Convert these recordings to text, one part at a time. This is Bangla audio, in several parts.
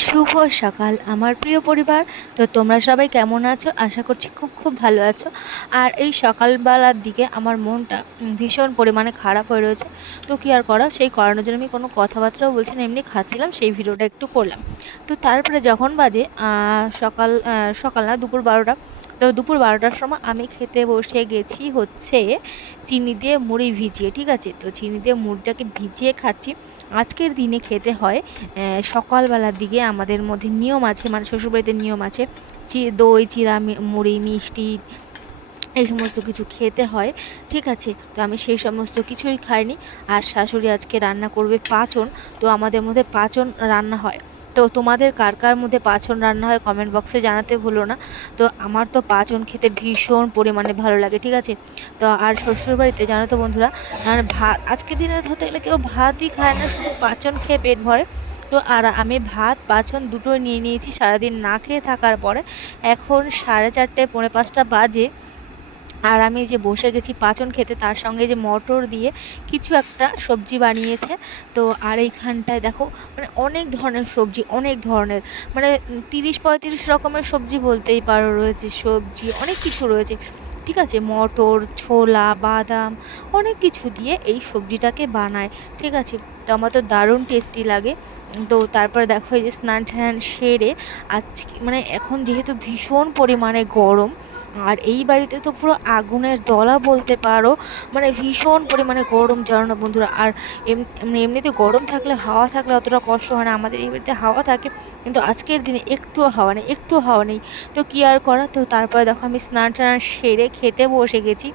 শুভ সকাল, আমার প্রিয় পরিবার। তো তোমরা সবাই কেমন আছো? আশা করছি খুব খুব ভালো আছো। আর এই সকালবেলার দিকে আমার মনটা ভীষণ পরিমাণে খারাপ হয়ে রয়েছে। তো কী আর করা? সেই করানোর জন্য আমি কোনো কথাবার্তাও বলছি না, এমনি খাচ্ছিলাম, সেই ভিডিওটা একটু করলাম। তো তারপরে যখন বাজে সকাল সকাল না, দুপুর বারোটা তো দুপুর বারোটার সময় আমি খেতে বসে গেছি হচ্ছে চিনি দিয়ে মুড়ি ভিজিয়ে, ঠিক আছে? তো চিনি দিয়ে মুড়িটাকে ভিজিয়ে খাচ্ছি। আজকের দিনে খেতে হয় সকালবেলার দিকে আমাদের মধ্যে নিয়ম আছে মানে শ্বশুরবাড়িতে নিয়ম আছে, চি- দই, চিরা মুড়ি, মিষ্টি, এই সমস্ত কিছু খেতে হয়, ঠিক আছে? তো আমি সেই সমস্ত কিছুই খাইনি। আর শাশুড়ি আজকে রান্না করবে পাঁচন, তো আমাদের মধ্যে পাঁচন রান্না হয়। তো তোমাদের কার কার মধ্যে পাঁচন রান্না হয় কমেন্ট বক্সে জানাতে ভুলো না। তো আমার তো পাঁচন খেতে ভীষণ পরিমাণে ভালো লাগে, ঠিক আছে? তো আর শ্বশুরবাড়িতে জানো তো বন্ধুরা ভাত, আজকের দিনে ধরতে গেলে কেউ ভাতই খায় না, শুধু পাঁচন খেয়ে পেট ভরে। তো আর আমি ভাত পাঁচন দুটোই নিয়ে নিয়েছি, সারাদিন না খেয়ে থাকার পরে এখন সাড়ে চারটে, পৌনে পাঁচটা বাজে। আর আমি যে বসে গেছি পাচন খেতে, তার সঙ্গে যে মটর দিয়ে কিছু একটা সবজি বানিয়েছে। তো আর এইখানটায় দেখো মানে অনেক ধরনের সবজি, অনেক ধরনের মানে তিরিশ পঁয়ত্রিশ রকমের সবজি বলতেই পারো রয়েছে, সবজি অনেক কিছু রয়েছে। ঠিক আছে, মটর, ছোলা, বাদাম, অনেক কিছু দিয়ে এই সবজিটাকে বানায়। ঠিক আছে, তো আমার তো দারুণ টেস্টি লাগে। তো তারপরে দেখো এই যে স্নান টান সেরে আজকে মানে এখন যেহেতু ভীষণ পরিমাণে গরম, আর এই বাড়িতে তো পুরো আগুনের দলা বলতে পারো। মানে ভীষণ পরিমাণে গরম জানো না বন্ধুরা। আর এমনি এমনিতে গরম থাকলে, হাওয়া থাকলে অতটা কষ্ট হয় না। আমাদের এই বাড়িতে হাওয়া থাকে, কিন্তু আজকের দিনে একটুও হাওয়া নেই একটু হাওয়া নেই। তো কী আর করা? তো তারপরে দেখো আমি স্নান টান সেরে খেতে বসে গেছি।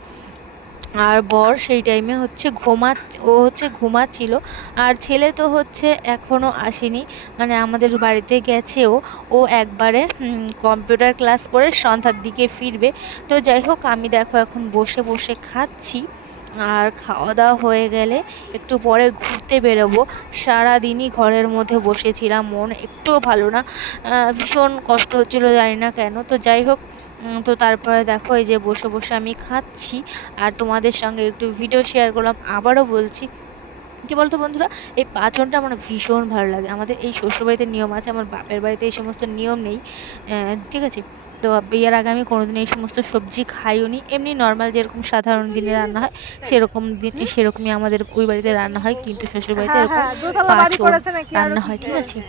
আর বর সেই টাইমে হচ্ছে ঘুমা, ও হচ্ছে ঘুমাচ্ছিল। আর ছেলে তো হচ্ছে এখনও আসেনি। মানে আমাদের বাড়িতে গেছেও। ও একবারে কম্পিউটার ক্লাস করে সন্ধ্যার দিকে ফিরবে। তো যাই হোক, আমি দেখো এখন বসে বসে খাচ্ছি। আর খাওয়া দাওয়া হয়ে গেলে একটু পরে ঘুরতে বেরোবো। সারাদিনই ঘরের মধ্যে বসেছিলাম। মন একটুও ভালো না। ভীষণ কষ্ট হচ্ছিল জানি না কেন। তো যাই হোক তো তারপরে দেখো এই যে বসে বসে আমি খাচ্ছি। আর তোমাদের সঙ্গে একটু ভিডিও শেয়ার করলাম আবারও বলছি। কী বলতো বন্ধুরা এই পাচনটা আমার ভীষণ ভালো লাগে। আমাদের এই শ্বশুরবাড়িতে নিয়ম আছে আমার বাপের বাড়িতে এই সমস্ত নিয়ম নেই। ঠিক আছে? তো বিয়ের আগে আমি কোনোদিন এই সমস্ত সবজি খাইও নি এমনি নর্মাল যেরকম সাধারণ দিনে রান্না হয় সেরকম দিন সেরকমই আমাদের ওই বাড়িতে রান্না হয় কিন্তু শ্বশুরবাড়িতে এরকম হ্যাঁ, নাকি আরও রান্না হয় ঠিক আছে?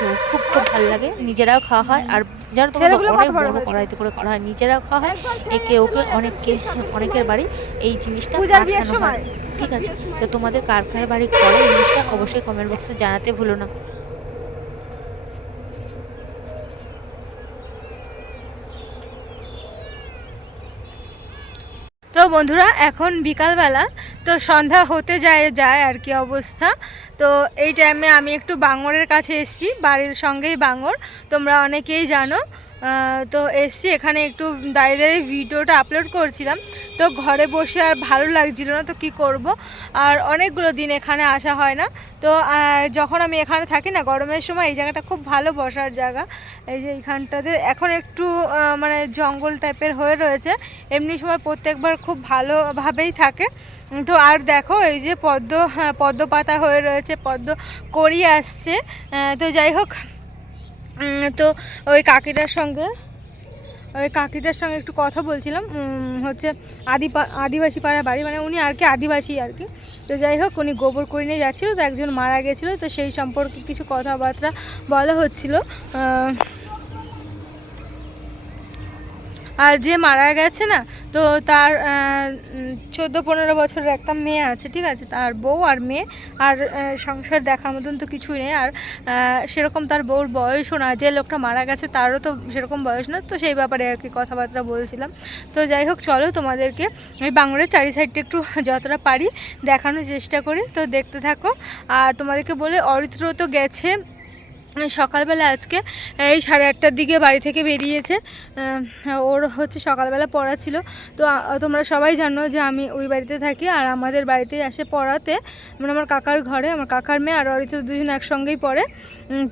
তো খুব খুব ভালো লাগে। নিজেরাও খাওয়া হয়। আর যার তোমাদের অনেক বড় কড়াইতে করে করা হয়। নিজেরাও খাওয়া হয়। একে ওকে অনেককে অনেকের বাড়ি এই জিনিসটা পাঠানো হয়। ঠিক আছে। তো তোমাদের কার কার বাড়ি করে জিনিসটা অবশ্যই কমেন্ট বক্সে জানাতে ভুলো না তো বন্ধুরা, এখন বিকালবেলা, তো সন্ধ্যা হতে যায় যায় আর কি অবস্থা। তো এই টাইমে আমি একটু বাঙরের কাছে এসেছি, বাড়ির সঙ্গেই বাঙর তোমরা অনেকেই জানো। তো এসছি এখানে একটু দাঁড়িয়ে দাঁড়িয়ে ভিডিওটা আপলোড করছিলাম। তো ঘরে বসে আর ভালো লাগছিল না তো কি করব? আর অনেকগুলো দিন এখানে আসা হয় না। তো যখন আমি এখানে থাকি না গরমের সময় এই জায়গাটা খুব ভালো বসার জায়গা। এই যে এইখানটাতে এখন একটু মানে জঙ্গল টাইপের হয়ে রয়েছে। এমনি সময় প্রত্যেকবার খুব ভালোভাবেই থাকে। তো আর দেখো এই যে পদ্ম হ্যাঁ, পদ্ম পাতা হয়ে রয়েছে পদ্ম করি আসছে। তো যাই হোক তো ওই কাকিটার সঙ্গে, ওই কাকিটার সঙ্গে একটু কথা বলছিলাম। হচ্ছে আদি আদিবাসী পাড়া বাড়ি মানে উনি আর কি আদিবাসী আর কি। তো যাই হোক, উনি গোবর করে নিয়ে যাচ্ছিল, তো একজন মারা গেছিল, তো সেই সম্পর্কে কিছু কথাবার্তা বলা হচ্ছিল। আর যে মারা গেছে না, তো তার চোদ্দ পনেরো বছরের একটা মেয়ে আছে, ঠিক আছে? তার বউ আর মেয়ে, আর সংসার দেখার মতন তো কিছুই নেই। আর সেরকম তার বউর বয়সও না, যে লোকটা মারা গেছে তারও তো সেরকম বয়স না, তো সেই ব্যাপারে আর কি কথাবার্তা বলছিলাম। তো যাই হোক, চলো তোমাদেরকে ওই বাংলার চারি সাইডটা একটু যতটা পারি দেখানোর চেষ্টা করি, তো দেখতে থাকো। আর তোমাদেরকে বলে, অরিত্র তো গেছে সকালবেলা আজকে, এই সাড়ে আটটার দিকে বাড়ি থেকে বেরিয়েছে। ওর হচ্ছে সকালবেলা পড়া ছিল। তো তোমরা সবাই জানো যে আমি ওই বাড়িতে থাকি আর আমাদের বাড়িতেই আসে পড়াতে। মানে আমার কাকার ঘরে, আমার কাকার মেয়ে আর অরিত্র দুজন একসঙ্গেই পড়ে।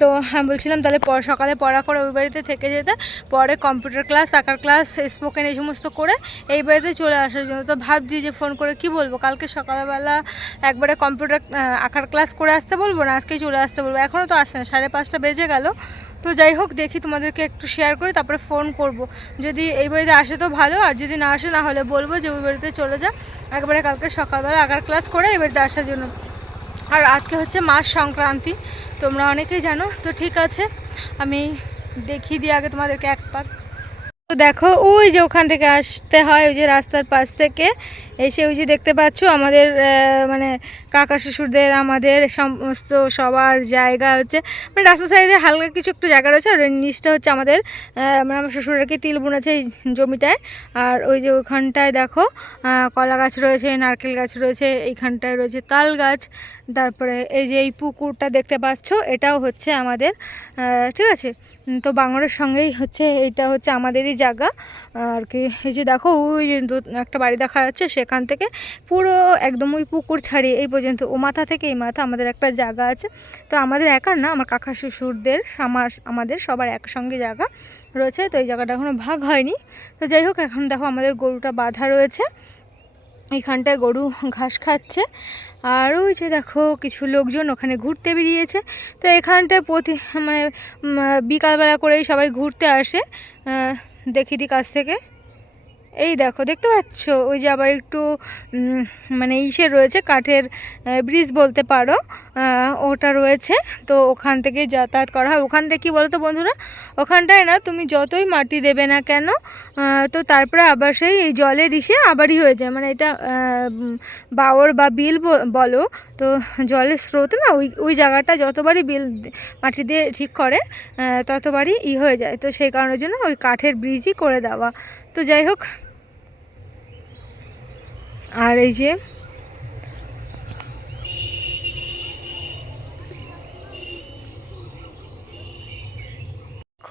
তো হ্যাঁ বলছিলাম তাহলে পর সকালে পড়া করে ওই বাড়িতে থেকে যেতে, পরে কম্পিউটার ক্লাস আঁকার ক্লাস স্পোকেন এই সমস্ত করে এই বাড়িতে চলে আসার জন্য। তো ভাবছি যে ফোন করে কি বলব? কালকে সকালবেলা একবারে কম্পিউটার আঁকার ক্লাস করে আসতে বলব না? আজকেই চলে আসতে বলব। এখনও তো আসে না, সাড়ে পাঁচটা বেজে গেল। তো যাই হোক, দেখি তোমাদেরকে একটু শেয়ার করে, তারপরে ফোন করব। যদি এই বাড়িতে আসে তো ভালো, আর যদি না আসে, না হলে বলব যে ওই বাড়িতে চলে যা। একবারে কালকে সকালবেলা আঁকার ক্লাস করে এই বাড়িতে আসার জন্য। আর আজকে হচ্ছে মাস সংক্রান্তি, তোমরা অনেকেই জানো, তো ঠিক আছে, আমি দেখিয়ে দিই আগে তোমাদেরকে এক পাক। তো দেখো, ওই যে ওখান থেকে আসতে হয়, ওই যে রাস্তার পাশ থেকে এসে ওই যে দেখতে পাচ্ছ আমাদের মানে কাকা শ্বশুরদের, আমাদের সমস্ত সবার জায়গা হচ্ছে। মানে রাস্তার সাইডে হালকা কিছু একটু জায়গা রয়েছে, আর নিচটা হচ্ছে আমাদের মানে আমার শ্বশুরকে তিল বুনেছে এই জমিটায়। আর ওই যে ওইখানটায় দেখো কলা গাছ রয়েছে, নারকেল গাছ রয়েছে, এইখানটায় রয়েছে তাল গাছ। তারপরে এই যে এই পুকুরটা দেখতে পাচ্ছ, এটাও হচ্ছে আমাদের ঠিক আছে? তো বাংলার সঙ্গেই হচ্ছে, এইটা হচ্ছে আমাদেরই জায়গা। আর কি, এই যে দেখো, ওই একটা বাড়ি দেখা যাচ্ছে সেখান থেকে পুরো একদম ওই পুকুর ছাড়িয়ে এই পর্যন্ত। ও মাথা থেকে এই মাথা আমাদের একটা জায়গা আছে। তো আমাদের একার না, আমার কাকা শ্বশুরদের, আমার, আমাদের সবার একসঙ্গে জায়গা রয়েছে। তো এই জায়গাটা এখনও ভাগ হয়নি। তো যাই হোক, এখন দেখো আমাদের গরুটা বাঁধা রয়েছে। এইখানটায় গরু ঘাস খাচ্ছে। আর ওই যে দেখো, কিছু লোকজন ওখানে ঘুরতে বেরিয়েছে। তো এখানটায় প্রতি মানে বিকালবেলা করেই সবাই ঘুরতে আসে দেখি দি কাছ থেকে। এই দেখো, দেখতে পাচ্ছ? ওই যে আবার একটু মানে ইসে রয়েছে, কাঠের ব্রিজ বলতে পারো। ওটা রয়েছে। তো ওখান থেকে যাতায়াত করা হয়। ওখানটা কি বলো তো বন্ধুরা? ওখানটায় না তুমি যতই মাটি দেবে না কেন তো তারপরে আবার সেই জলের ইসে আবারই হয়ে যায়। মানে এটা বাওর বা বিল বলো, তো জলের স্রোত না ওই ওই জায়গাটা যতবারই বিল মাটি দিয়ে ঠিক করে ততবারই ই হয়ে যায়। তো সেই কারণের জন্য ওই কাঠের ব্রিজই করে দেওয়া। তো যাই হোক। আর এই যে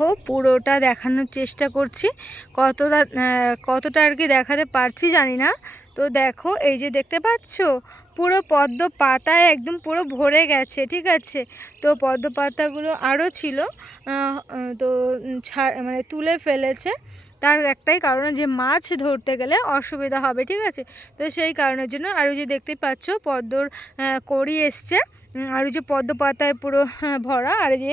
দেখো, পুরোটা দেখানোর চেষ্টা করছি। কতটা কতটা আর কি দেখাতে পারছি জানি না। তো দেখো, এই যে দেখতে পাচ্ছ? পুরো পদ্ম পাতায় একদম পুরো ভরে গেছে, ঠিক আছে? তো পদ্ম পাতাগুলো আরও ছিল তো মানে তুলে ফেলেছে। তার একটাই কারণ যে মাছ ধরতে গেলে অসুবিধা হবে, ঠিক আছে? তো সেই কারণের জন্য আর ওই যে দেখতেই পাচ্ছ পদ্মর কড়ি এসছে। আর ওই যে পদ্ম পাতায় পুরো ভরা। আর যে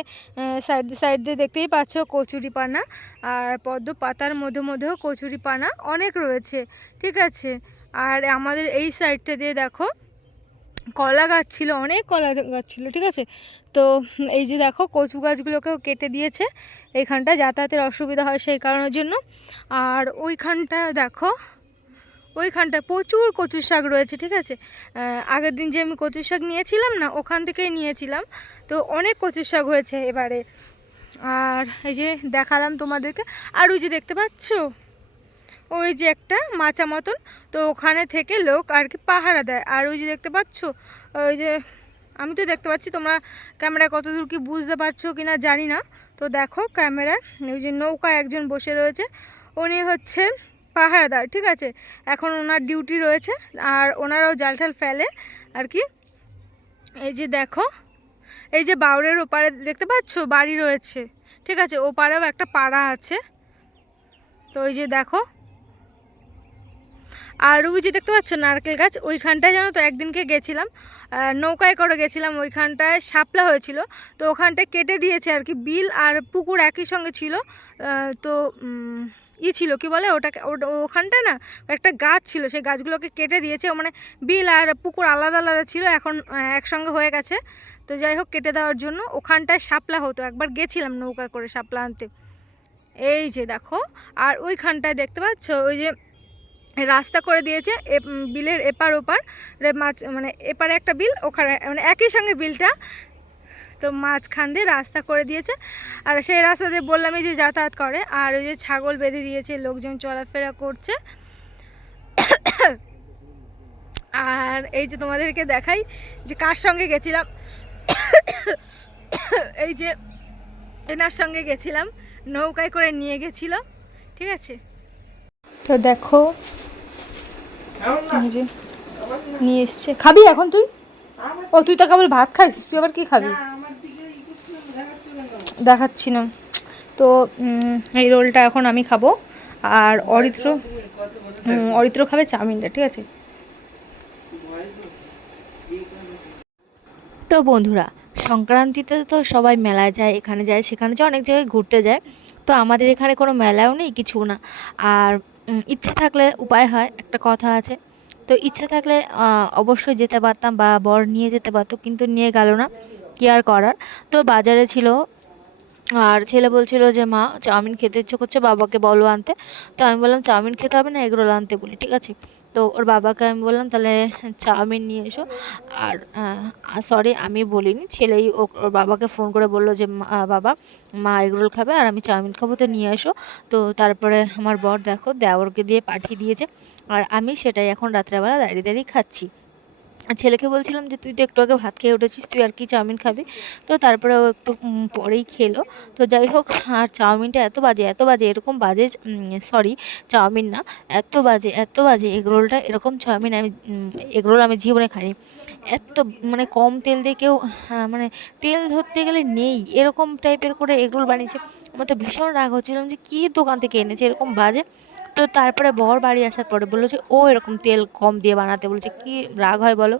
সাইড সাইড দিয়ে দেখতেই পাচ্ছ কচুরি পানা। আর পদ্ম পাতার মধ্যে মধ্যেও কচুরি পানা অনেক রয়েছে, ঠিক আছে? আর আমাদের এই সাইডটা দিয়ে দেখো কলা গাছ ছিল, অনেক কলা গাছ ছিল, ঠিক আছে? তো এই যে দেখো, কচু গাছগুলোকেও কেটে দিয়েছে। এইখানটা যাতায়াতের অসুবিধা হয় সেই কারণের জন্য। আর ওইখানটা দেখো, ওইখানটায় প্রচুর কচুর শাক রয়েছে, ঠিক আছে? আগের দিন যে আমি কচুর শাক নিয়েছিলাম না, ওখান থেকেই নিয়েছিলাম। তো অনেক কচুর শাক হয়েছে এবারে। আর এই যে দেখালাম তোমাদেরকে। আর ওই যে দেখতে পাচ্ছো? ওই যে একটা মাচা মতন, তো ওখানে থেকে লোক আর কি পাহারা দেয়। আর ওই যে দেখতে পাচ্ছ? ওই যে আমি তো দেখতে পাচ্ছি, তোমরা ক্যামেরায় কত দূর কি বুঝতে পারছ কি না জানি না। তো দেখো ক্যামেরায়, ওই যে নৌকা একজন বসে রয়েছে। উনি হচ্ছে পাহারাদার, ঠিক আছে? এখন ওনার ডিউটি রয়েছে আর ওনারাও জাল টাল ফেলে আর কি। এই যে দেখো, এই যে বাউরের ওপারে দেখতে পাচ্ছ? বাড়ি রয়েছে, ঠিক আছে? ওপারেও একটা পাড়া আছে। তো ওই যে দেখো আর ওই যে দেখতে পাচ্ছ, নারকেল গাছ, ওইখানটায় জানো তো একদিনকে গেছিলাম। নৌকায় করে গেছিলাম, ওইখানটায় শাপলা হয়েছিল। তো ওখানটায় কেটে দিয়েছে আর কি বিল আর পুকুর একই সঙ্গে ছিল। তো ই ছিল, কি বলে ওটাকে, ওটা- ওখানটা না একটা গাছ ছিল, সেই গাছগুলোকে কেটে দিয়েছে। মানে বিল আর পুকুর আলাদা আলাদা ছিল, এখন একসঙ্গে হয়ে গেছে। তো যাই হোক, কেটে দেওয়ার জন্য ওখানটায় শাপলা হতো। একবার গেছিলাম নৌকা করে শাপলা আনতে। এই যে দেখো, আর ওইখানটায় দেখতে পাচ্ছ, ওই যে রাস্তা করে দিয়েছে বিলের এপার ওপার মাছ মানে এপারে একটা বিল, ওখানে মানে একই সঙ্গে বিলটা, তো মাঝখান দিয়ে রাস্তা করে দিয়েছে। আর সেই রাস্তা দিয়ে বললামই যে যাতায়াত করে, আর ওই যে ছাগল বেঁধে দিয়েছে, লোকজন চলাফেরা করছে। আর এই যে তোমাদেরকে দেখাই যে কার সঙ্গে গেছিলাম, এই যে এনার সঙ্গে গেছিলাম, নৌকায় করে নিয়ে গেছিল, ঠিক আছে? তো দেখো। যে নিয়ে এসছে। খাবি এখন তুই? ও তুই তো কেবল ভাত খাইছিস তুই আবার কি খাবি? দেখাচ্ছি না তো এই রোলটা এখন আমি খাব। আর অরিত্র অরিত্র খাবে চাউমিনটা ঠিক আছে? তো বন্ধুরা সংক্রান্তিতে তো সবাই মেলায় যায় এখানে যায় সেখানে যায় অনেক জায়গায় ঘুরতে যায়। তো আমাদের এখানে কোনো মেলাও নেই কিছু না। আর ইচ্ছে থাকলে উপায় হয়, একটা কথা আছে। তো ইচ্ছে থাকলে অবশ্যই যেতে পারতাম বা বর নিয়ে যেতে পারতো, কিন্তু নিয়ে গেল না, কি আর করার? তো বাজারে ছিল, আর ছেলে বলছিল যে, মা, চাউমিন খেতে ইচ্ছে করছে, বাবাকে বলো আনতে। তো আমি বললাম, চাউমিন খেতে হবে না, এগরোল আনতে বলি। ঠিক আছে? তো ওর বাবাকে আমি বললাম, তাহলে চাউমিন নিয়ে এসো। আর সরি আমি বলিনি, ছেলেই ওর বাবাকে ফোন করে বলল যে, "মা- বাবা, মা এগরোল খাবে আর আমি চাউমিন খাব, তো নিয়ে এসো। তো তারপরে আমার বর দেখো দেওরকে দিয়ে পাঠিয়ে দিয়েছে। আর আমি সেটাই এখন রাত্রেবেলা দাঁড়িয়ে দাঁড়িয়ে খাচ্ছি। ছেলেকে বলছিলাম যে তুই তো একটু আগে ভাত খেয়ে উঠেছিস তুই আর কি চাউমিন খাবি? তো তারপরে ও একটু পরেই খেলো। তো যাই হোক আর চাউমিনটা এত বাজে এত বাজে এরকম বাজে সরি চাউমিন না এত বাজে এত বাজে এগরোলটা এরকম চাউমিন আমি এগরোল আমি জীবনে খাই এত মানে কম তেল দিয়ে কেউ হ্যাঁ, মানে তেল ধরতে গেলে নেই এরকম টাইপের করে এগরোল বানিয়েছে। আমার তো ভীষণ রাগ হচ্ছিলাম যে কী দোকান থেকে এনেছে? এরকম বাজে। তো তারপরে বর বাড়ি আসার পরে বলল যে, ও এরকম তেল কম দিয়ে বানাতে বলেছে, কি রাগ হয় বলো?